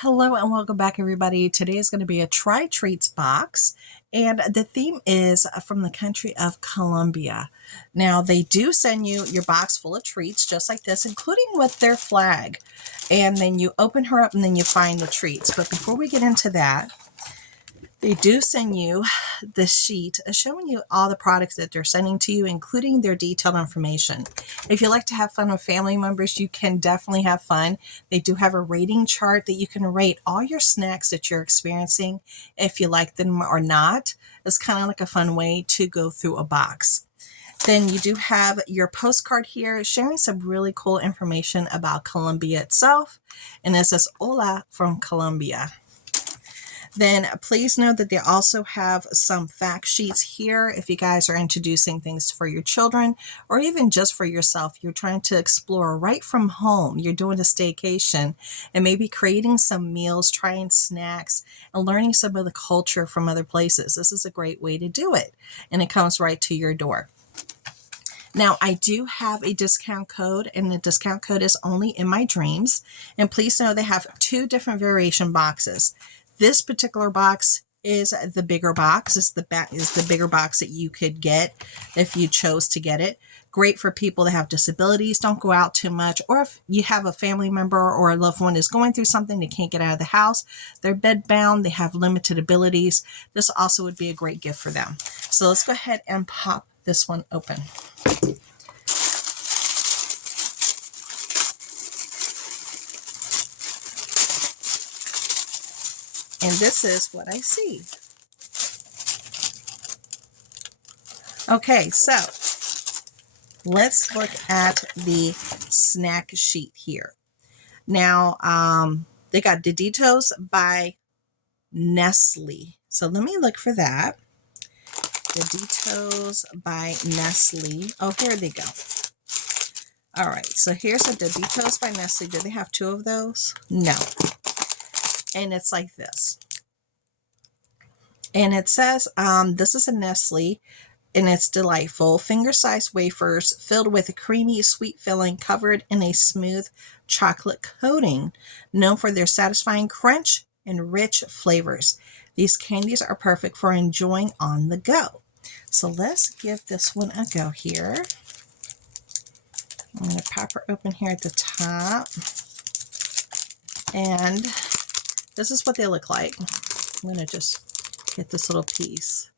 Hello and welcome back, everybody. Today is going to be a Try Treats box, and the theme is from the country of Colombia. Now, they do send you your box full of treats just like this, including with their flag. And then you open her up and then you find the treats. But before we get into that, they do send you the sheet showing you all the products that they're sending to you, including their detailed information. If you like to have fun with family members, you can definitely have fun. They do have a rating chart that you can rate all your snacks that you're experiencing, if you like them or not. It's kind of like a fun way to go through a box. Then you do have your postcard here sharing some really cool information about Colombia itself. And it says, Hola from Colombia. Then please know that they also have some fact sheets here if you guys are introducing things for your children or even just for yourself. You're trying to explore right from home. You're doing a staycation and maybe creating some meals, trying snacks, and learning some of the culture from other places. This is a great way to do it, and it comes right to your door. Now, I do have a discount code, and the discount code is Onlyinmydreams. And please know they have two different variation boxes. This particular box is the bigger box. It's the bigger box that you could get if you chose to get it. Great for people that have disabilities, don't go out too much, or if you have a family member or a loved one is going through something, they can't get out of the house, they're bedbound, they have limited abilities. This also would be a great gift for them. So let's go ahead and pop this one open. And this is what I see. Okay, so let's look at the snack sheet here. Now, they got Deditos by Nestle. So let me look for that. Deditos by Nestle. Oh, here they go. All right, so here's a Deditos by Nestle. Do they have two of those? No. And it's like this. And it says, this is a Nestle, and it's delightful. Finger-sized wafers filled with a creamy, sweet filling covered in a smooth chocolate coating, known for their satisfying crunch and rich flavors. These candies are perfect for enjoying on the go. So let's give this one a go here. I'm going to pop her open here at the top. And this is what they look like. I'm going to just get this little piece.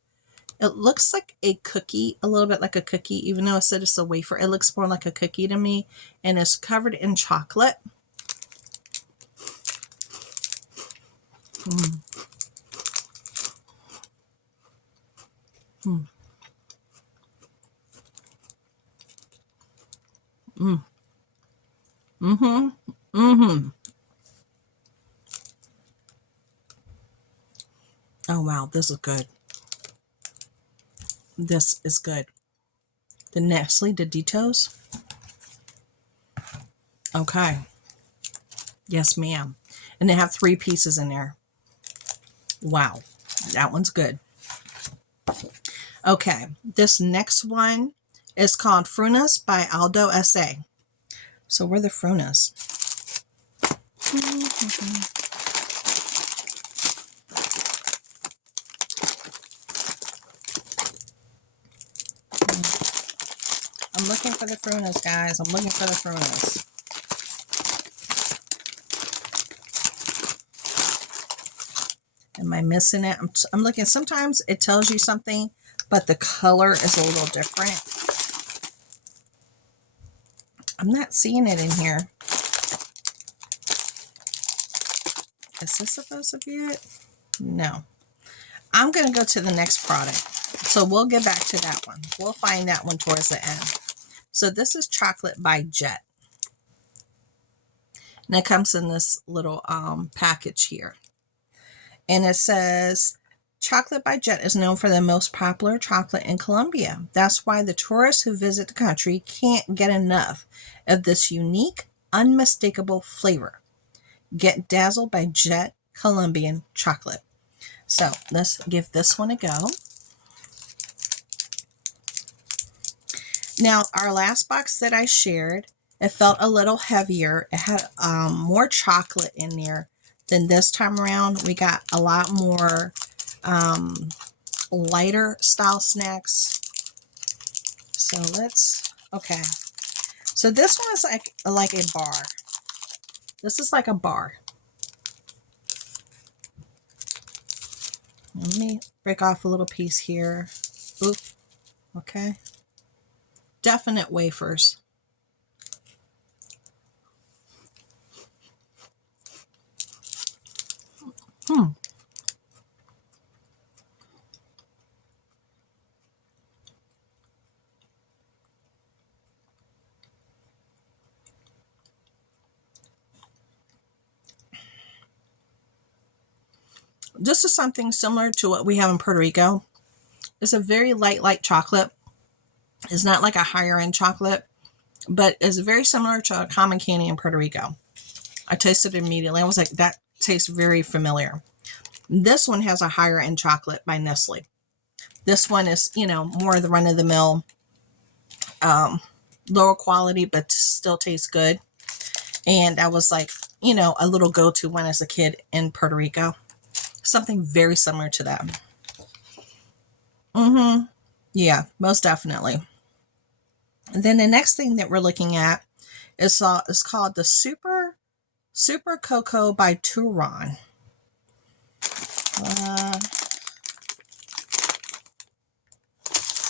It looks like a cookie, a little bit like a cookie, even though I said it's a wafer. It looks more like a cookie to me, and it's covered in chocolate. Mm. Mm. Mm. Mm-hmm. Mm-hmm. Oh, wow, this is good. This is good. The Nestle Deditos. Okay. Yes, ma'am. And they have 3 pieces in there. Wow. That one's good. Okay. This next one is called Frunas by Aldo SA. So where are the Frunas? I'm looking for the Frunas, guys. I'm looking for the Frunas. Am I missing it? I'm looking. Sometimes it tells you something, but the color is a little different. I'm not seeing it in here. Is this supposed to be it? No. I'm going to go to the next product. So we'll get back to that one. We'll find that one towards the end. So this is Chocolate by Jet. And it comes in this little package here. And it says, Chocolate by Jet is known for the most popular chocolate in Colombia. That's why the tourists who visit the country can't get enough of this unique, unmistakable flavor. Get dazzled by Jet Colombian chocolate. So let's give this one a go. Now, our last box that I shared, it felt a little heavier. It had more chocolate in there Then this time around, we got a lot more lighter style snacks. So let's, okay. So this one is like a bar. This is like a bar. Let me break off a little piece here. Oop. Okay. Definite wafers. This is something similar to what we have in Puerto Rico. It's a very light chocolate. It's not like a higher end chocolate, but it's very similar to a common candy in Puerto Rico. I tasted it immediately. I was like, that tastes very familiar. This one has a higher end chocolate by Nestle. This one is, you know, more of the run of the mill, lower quality, but still tastes good. And that was like, you know, a little go-to one as a kid in Puerto Rico. Something very similar to that. Yeah, most definitely. And then the next thing that we're looking at is called the Super Cocoa by Turon.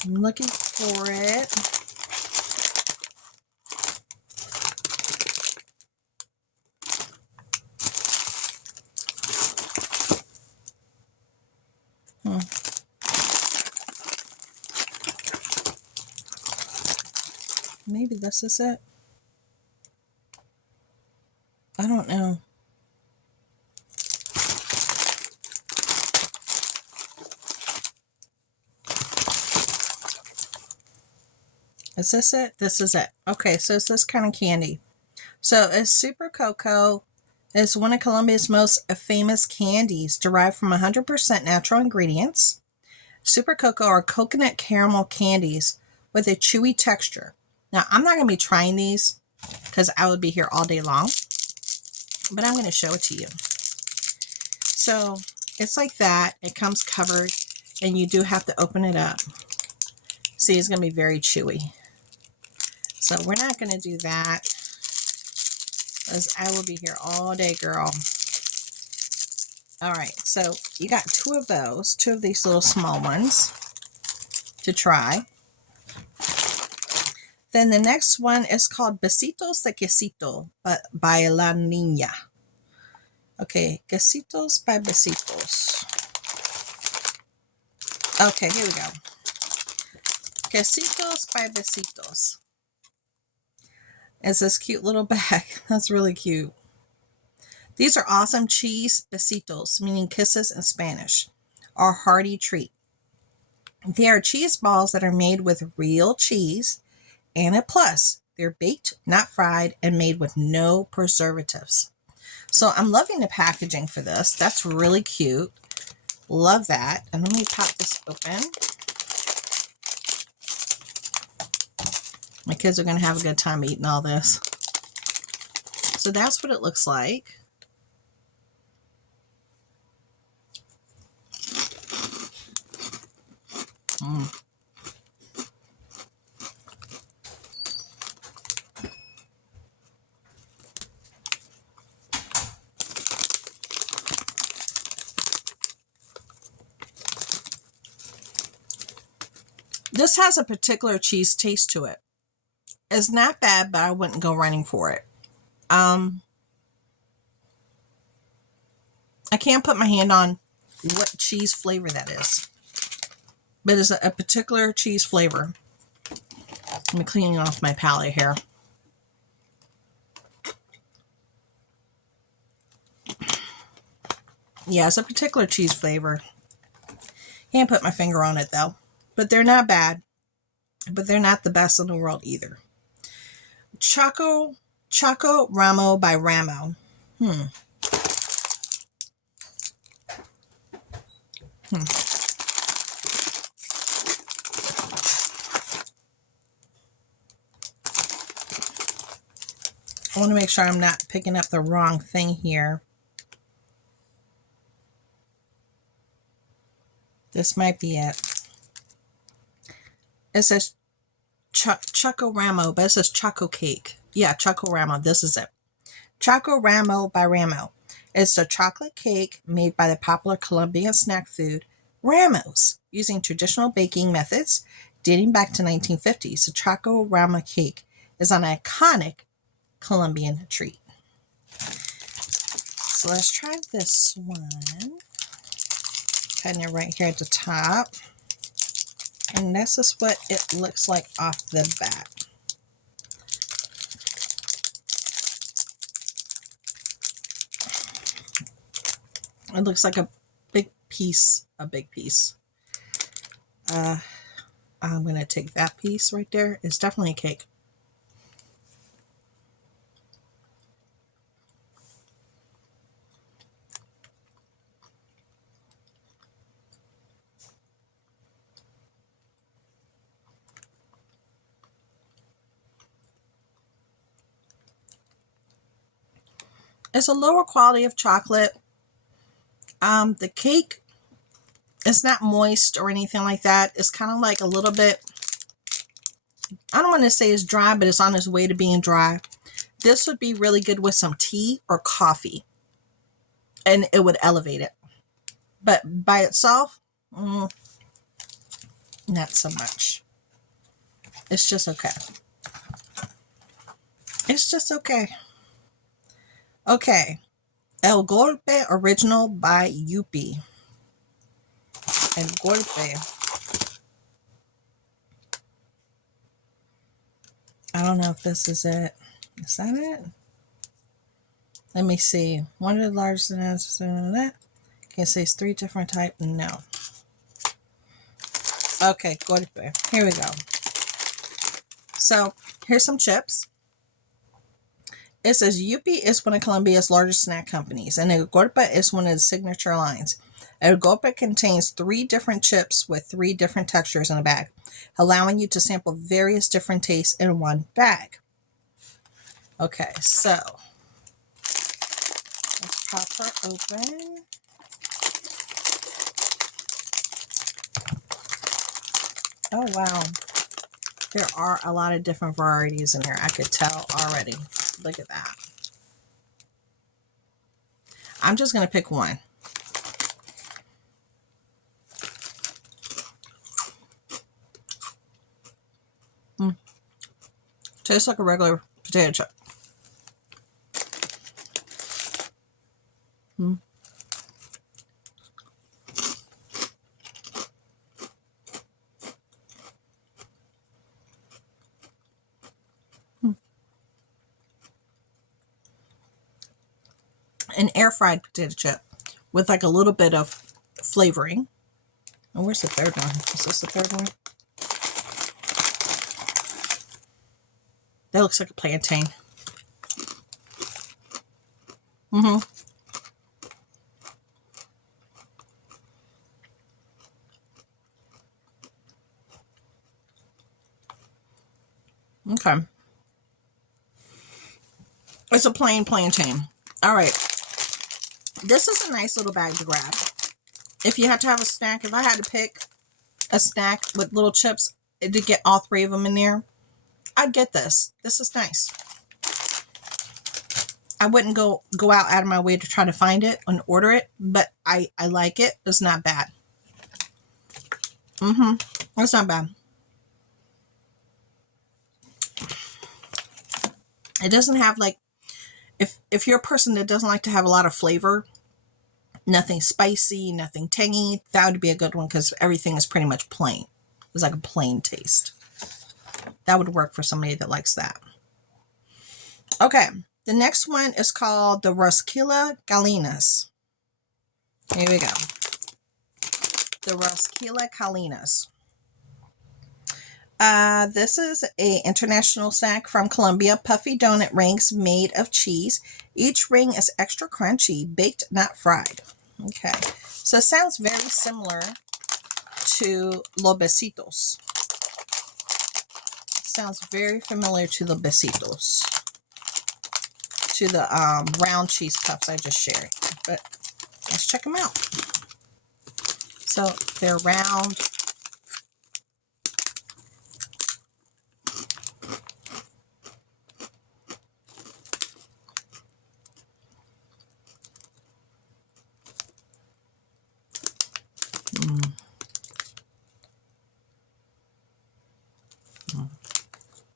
I'm looking for it. Maybe this is it. I don't know. Is this it? This is it. Okay, so it's this kind of candy. So it's Super Cocoa. It's one of Colombia's most famous candies, derived from 100% natural ingredients. Super Cocoa are coconut caramel candies with a chewy texture. Now, I'm not going to be trying these because I would be here all day long, but I'm going to show it to you. So it's like that. It comes covered, and you do have to open it up. See, it's going to be very chewy. So we're not going to do that, because I will be here all day, girl. All right, so you got two of these little small ones to try. Then the next one is called Besitos de Quesito by La Niña. Okay, Quesitos by Besitos. Okay, here we go. Quesitos by Besitos. It's this cute little bag. That's really cute. These are awesome cheese besitos, meaning kisses in Spanish, our hearty treat. They are cheese balls that are made with real cheese, and a plus, they're baked, not fried, and made with no preservatives. So I'm loving the packaging for this. That's really cute. Love that. And let me pop this open. My kids are going to have a good time eating all this. So that's what it looks like. This has a particular cheese taste to it. It's not bad, but I wouldn't go running for it. I can't put my hand on what cheese flavor that is, but it's a particular cheese flavor. I'm cleaning off my palette here. Yeah, it's a particular cheese flavor. Can't put my finger on it though. But they're not bad. But they're not the best in the world either. Choco Ramo by Ramo. I want to make sure I'm not picking up the wrong thing here. This might be it. It says Choco-Ramo, but it says Choco Cake. Yeah, Choco-Ramo. This is it. Choco-Ramo by Ramo. It's a chocolate cake made by the popular Colombian snack food Ramos, using traditional baking methods dating back to 1950s. The Choco-Ramo cake is an iconic Colombian treat. So let's try this one. Putting it right here at the top. And this is what it looks like off the bat. It looks like a big piece. I'm going to take that piece right there. It's definitely a cake. It's a lower quality of chocolate. The cake is not moist or anything like that. It's kind of like a little bit, I don't want to say it's dry, but it's on its way to being dry. This would be really good with some tea or coffee, and it would elevate it. But by itself, not so much. It's just okay. It's just okay. Okay. El Golpe Original by Yupi. El Golpe. I don't know if this is it. Is that it? Let me see. One of the largest. Can say it's 3 different types. No. Okay, Golpe. Here we go. So here's some chips. It says Yupi is one of Colombia's largest snack companies, and El Golpe is one of the signature lines. El Golpe contains 3 different chips with 3 different textures in a bag, allowing you to sample various different tastes in one bag. Okay, so let's pop her open. Oh, wow. There are a lot of different varieties in here. I could tell already. Look at that. I'm just going to pick one. Tastes like a regular potato chip. An air fried potato chip with like a little bit of flavoring. And where's the third one? Is this the third one? That looks like a plantain. Okay. It's a plain plantain. All right. This is a nice little bag to grab. If you have to have a snack, if I had to pick a snack with little chips to get all 3 of them in there, I'd get this. This is nice. I wouldn't go out of my way to try to find it and order it, but I like it. It's not bad. It's not bad. It doesn't have like, if you're a person that doesn't like to have a lot of flavor, nothing spicy, nothing tangy, that would be a good one because everything is pretty much plain. It's like a plain taste. That would work for somebody that likes that. Okay, the next one is called the Rosquilla Galinas. Here we go. The Rosquilla Galinas. This is an international snack from Colombia. Puffy donut rings made of cheese. Each ring is extra crunchy, baked, not fried. Okay, so it sounds very similar to Los Besitos. Sounds very familiar to the Besitos. To the round cheese puffs I just shared. But let's check them out. So they're round.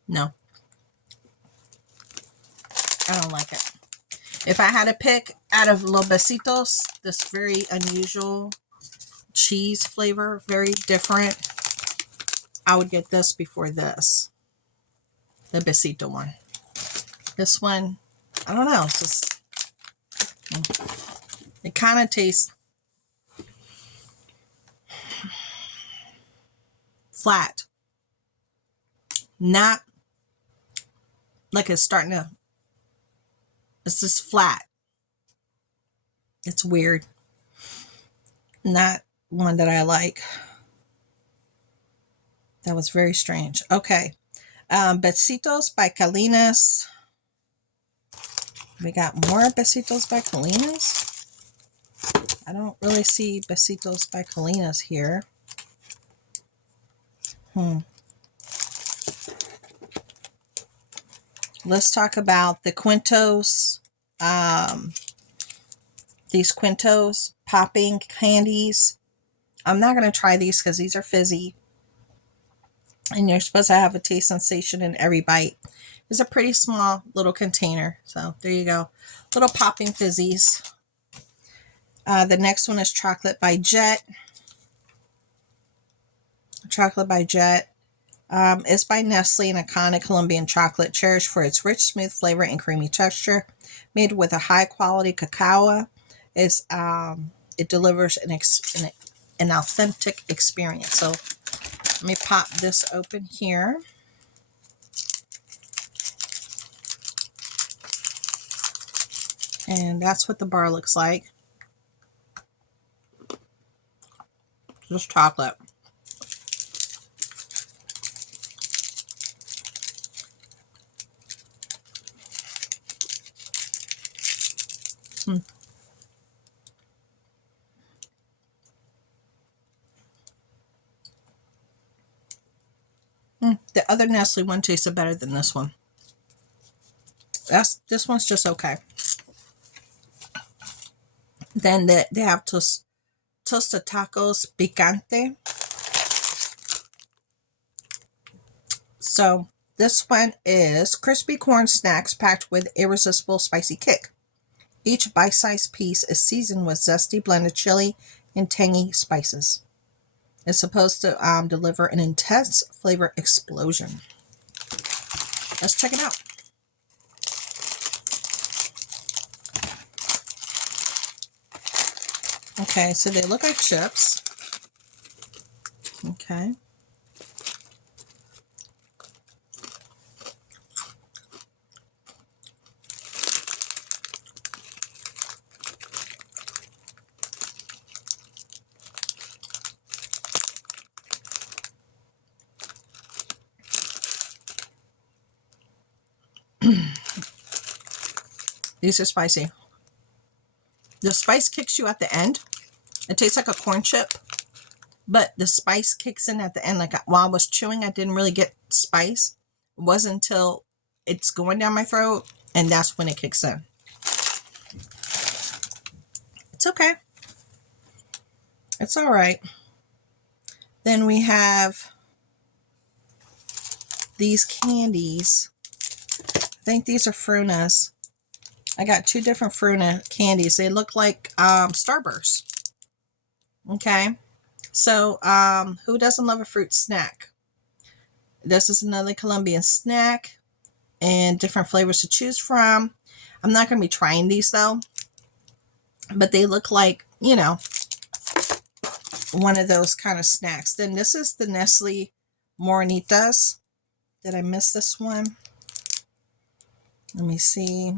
No, I don't like it. If I had to pick out of Los Besitos, this very unusual cheese flavor, very different, I would get this before this, the Besito one. This one, I don't know, it's just, it kind of tastes flat, not like it's starting to, it's just flat. It's weird. Not one that I like. That was very strange. Okay. Besitos by Calinas. We got more Besitos by Calinas. I don't really see Besitos by Calinas here. Let's talk about the Quintos. These Quintos popping candies. I'm not going to try these because these are fizzy. And you're supposed to have a taste sensation in every bite. It's a pretty small little container. So there you go. Little popping fizzies. The next one is Chocolate by Jet. Chocolate by Jet. It's by Nestle, an iconic Colombian chocolate cherished for its rich, smooth flavor and creamy texture. Made with a high-quality cacao. It delivers an authentic experience. So let me pop this open here. And that's what the bar looks like. Just chocolate. The other Nestle one tasted better than this one. This one's just okay. Then they have Tosta Tacos Picante. So this one is crispy corn snacks packed with irresistible spicy kick. Each bite-sized piece is seasoned with zesty blended chili and tangy spices. It's supposed to deliver an intense flavor explosion. Let's check it out. Okay, so they look like chips. Okay. These are spicy. The spice kicks you at the end. It tastes like a corn chip, but the spice kicks in at the end. Like while I was chewing, I didn't really get spice. It wasn't until it's going down my throat, and that's when it kicks in. It's okay. It's all right. Then we have these candies. I think these are Frunas. I got two different Fruna candies. They look like Starburst. Okay. So who doesn't love a fruit snack? This is another Colombian snack and different flavors to choose from. I'm not going to be trying these though, but they look like, you know, one of those kind of snacks. Then this is the Nestle Morenitas. Did I miss this one? Let me see.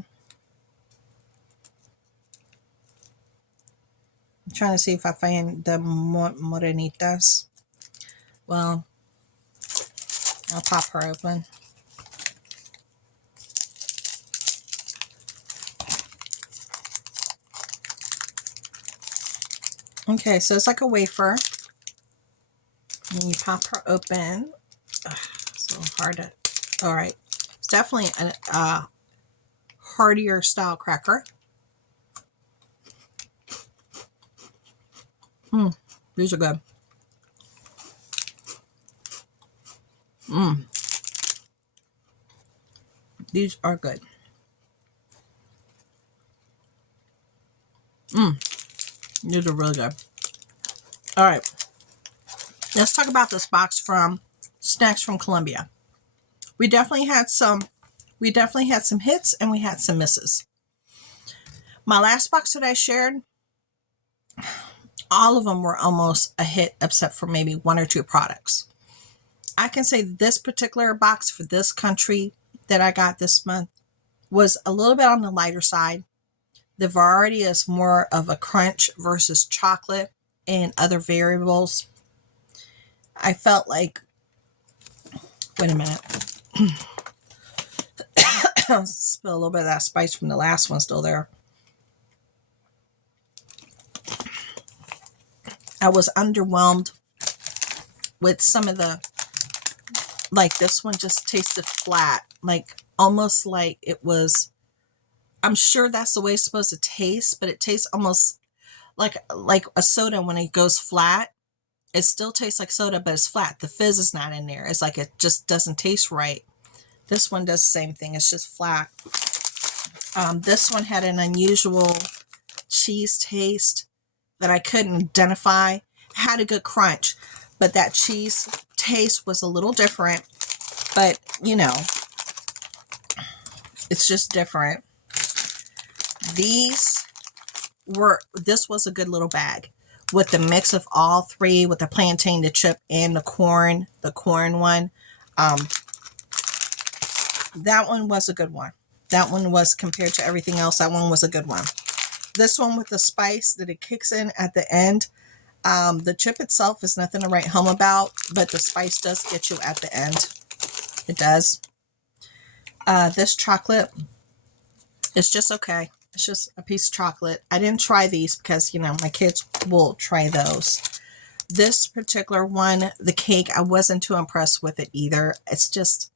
I'm trying to see if I find the Morenitas. Well, I'll pop her open. Okay, so it's like a wafer. And you pop her open. Ugh, it's a little hard to, all right. It's definitely a heartier style cracker. These are good. These are good. These are really good. All right. Let's talk about this box from Snacks from Colombia. We definitely had some hits and we had some misses. My last box that I shared, all of them were almost a hit except for maybe one or two products. I can say this particular box for this country that I got this month was a little bit on the lighter side. The variety is more of a crunch versus chocolate and other variables. I felt like, wait a minute. Spill a little bit of that spice from the last one still there. I was underwhelmed with some of the, like this one just tasted flat, like almost like it was, I'm sure that's the way it's supposed to taste, but it tastes almost like a soda when it goes flat. It still tastes like soda, but it's flat. The fizz is not in there. It's like it just doesn't taste right. This one does the same thing. It's just flat. This one had an unusual cheese taste that I couldn't identify. It had a good crunch, but that cheese taste was a little different. But, you know, it's just different. This was a good little bag with the mix of all three, with the plantain, the chip, and the corn one. That one was a good one. That one was, compared to everything else, that one was a good one. This one with the spice that it kicks in at the end. The chip itself is nothing to write home about, but the spice does get you at the end. It does. This chocolate is just okay. It's just a piece of chocolate. I didn't try these because, you know, my kids will try those. This particular one, the cake, I wasn't too impressed with it either. It's just,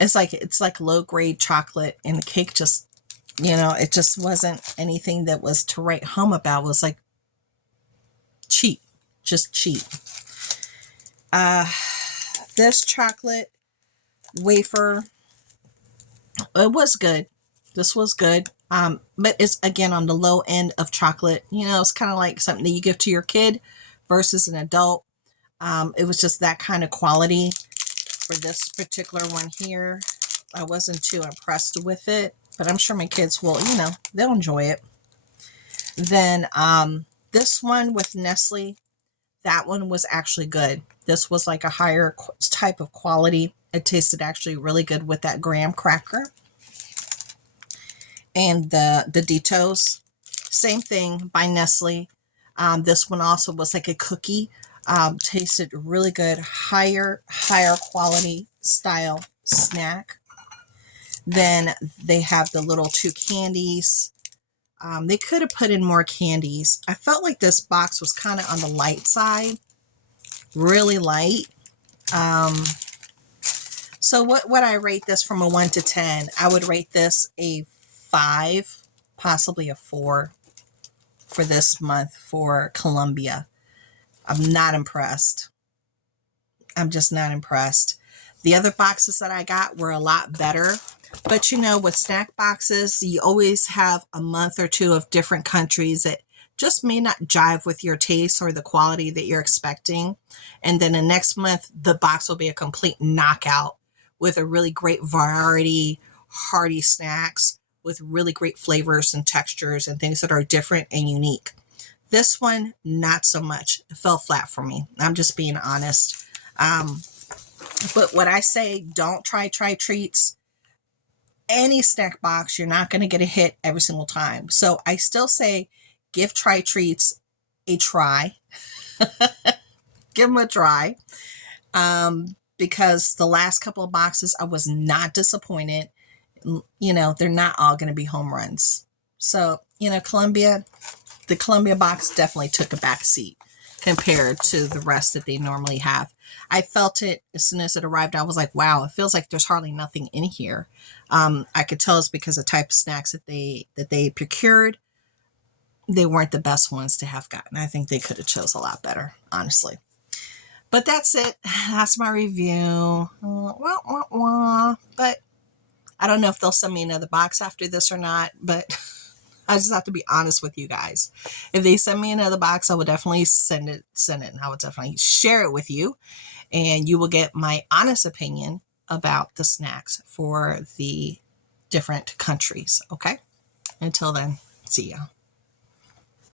it's like low grade chocolate, and the cake just, you know, it just wasn't anything that was to write home about. It was like cheap, just cheap. This chocolate wafer, it was good. This was good. But it's, again, on the low end of chocolate. You know, it's kind of like something that you give to your kid versus an adult. It was just that kind of quality. For this particular one here, I wasn't too impressed with it, but I'm sure my kids will, you know, they'll enjoy it. Then this one with Nestle, that one was actually good. This was like a higher type of quality. It tasted actually really good with that graham cracker. And the Doritos, same thing by Nestle. This one also was like a cookie. Tasted really good, higher quality style snack. Then they have the little two candies. They could have put in more candies. I felt like this box was kind of on the light side, really light. So what I rate this from a 1 to 10? I would rate this a 5, possibly a 4 for this month for Colombia. I'm not impressed. I'm just not impressed. The other boxes that I got were a lot better. But, you know, with snack boxes, you always have a month or two of different countries that just may not jive with your taste or the quality that you're expecting. And then the next month, the box will be a complete knockout with a really great variety, hearty snacks with really great flavors and textures and things that are different and unique. This one, not so much. It fell flat for me. I'm just being honest. But what I say, don't try treats. Any snack box, you're not going to get a hit every single time. So I still say give try treats a try. Give them a try. Because the last couple of boxes, I was not disappointed. You know, they're not all going to be home runs. So, you know, the Colombia box definitely took a back seat. compared to the rest that they normally have. I felt it as soon as it arrived. I was like, wow, it feels like there's hardly nothing in here. I could tell it's because the type of snacks that they procured, they weren't the best ones to have gotten. I think they could have chose a lot better, honestly. But that's it. That's my review. But I don't know if they'll send me another box after this or not, but I just have to be honest with you guys. If they send me another box, I will definitely send it, and I will definitely share it with you, and you will get my honest opinion about the snacks for the different countries. Okay? Until then, see ya.